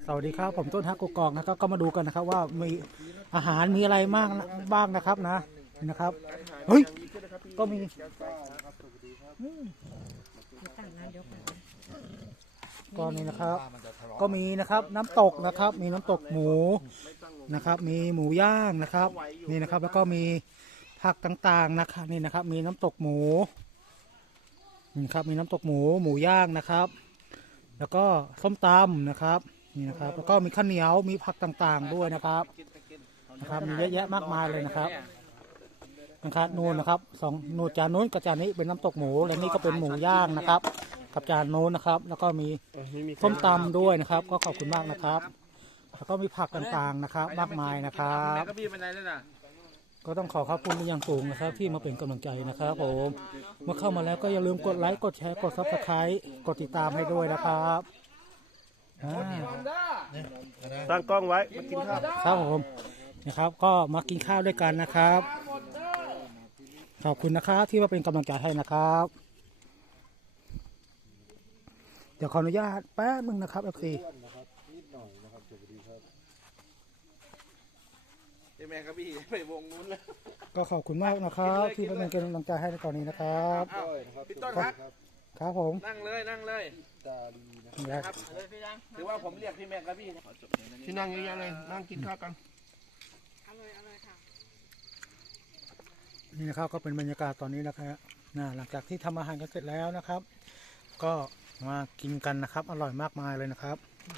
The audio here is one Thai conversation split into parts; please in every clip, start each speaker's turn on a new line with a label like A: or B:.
A: สวัสดีครับผมต้นฮักกกอกนะครับก็มาดูกันนะครับว่ามีอาหารมีอะไรมากบ้างนะครับนะนี่นะครับเฮ้ยก็มีก็นี่นะครับก็มีนะครับน้ำตกนะครับมีน้ำตกหมูนะครับมีหมูย่างนะครับนี่นะครับแล้วก็มีผักต่างๆนะครับนี่นะครับมีน้ำตกหมูนี่ครับมีน้ำตกหมูย่างนะครับแล้วก็ส้มตำนะครับนี่นะครับแล้วก็มีข้าวเหนียวมีผักต่างๆด้วยนะครับมีเยอะแยะมากมายเลยนะครับนู่นนะครับสองนู่นจานนู้นกับจานนี้เป็นน้ำตกหมูและนี่ก็เป็นหมูย่างนะครับกับจานโน้นนะครับแล้วก็มีส้มตำด้วยนะครับก็ขอบคุณมากนะครับแล้วก็มีผักต่างๆนะครับมากมายนะครับก็ต้องขอบคุณเป็นอย่างสูงนะครับที่มาเป็นกำลังใจนะครับผมเมื่อเข้ามาแล้วก็อย่าลืมกดไลค์กดแชร์กดซับสไครต์กดติดตามให้ด้วยนะครับ
B: ตั้งกล้องไว้มากินข้าว
A: ครับผมนะครับก็มากินข้าวด้วยกันนะครับขอบคุณนะครับที่มาเป็นกำลังใจให้นะครับเดี๋ยวขออนุญาตแป๊บนึงนะครับFC
B: แม่ครับพี่ไปวงนู้นแล้ว
A: ก็ขอบคุณมากนะครับที่มาเป็นกำลังใจให้ในตอนนี้นะครับ
B: พี่ต้นครับ
A: ครับผม
B: นั่งเลยนะครับถือว่าผมเรียกพี่แม่ครับพี่ที่นั่งเยอะๆเลยนั่งกินข้าวกัน
A: นี่นะครับก็เป็นบรรยากาศตอนนี้นะครับหลังจากที่ทำอาหารกันเสร็จแล้วนะครับก็มากินกันนะครับอร่อยมากมายเลยนะครับ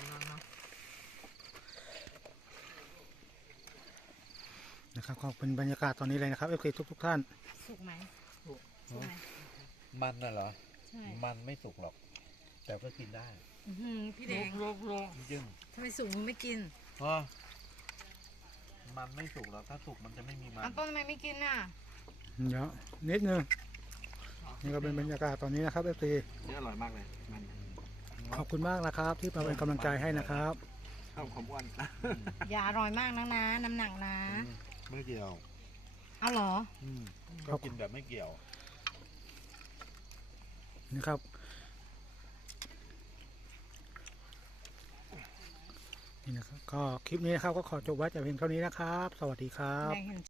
A: ก็เป็นบรรยากาศตอนนี้เลยนะครับทุกท่าน
C: สุกไหม
D: มันน่ะเหรอ
C: ใช่
D: มันไม่สุกหรอกแต่ก็กินได้
C: พี่แดง
D: ยึ่ง
C: ทำไมสุกมึงไม่กิน
D: เพราะมันไม่สุกหรอกถ้าสุกมันจะไม่มีมัน
C: ต้นทำไมไม่กินอ่ะ
A: เดี๋ยวนิดนึงนี่ก็เป็นบรรยากาศตอนนี้นะครับ
B: นี่อร่อยมากเลยมัน
A: ขอบคุณมากนะครับที่มาเป็นกำลังใจให้นะครับ
B: ข้าวผมอ้วน
C: อย่าอร่อยมากนะน้ำหนักนะ
D: ไม่เกี่ยว
C: เอาเหรอ
D: ก็กินแบบไม่เกี่ยว
A: นะครับนี่นะครับก็คลิปนี้นะครับก็ขอจบไว้แต่เพียงเท่านี้นะครับสวัสดีครับ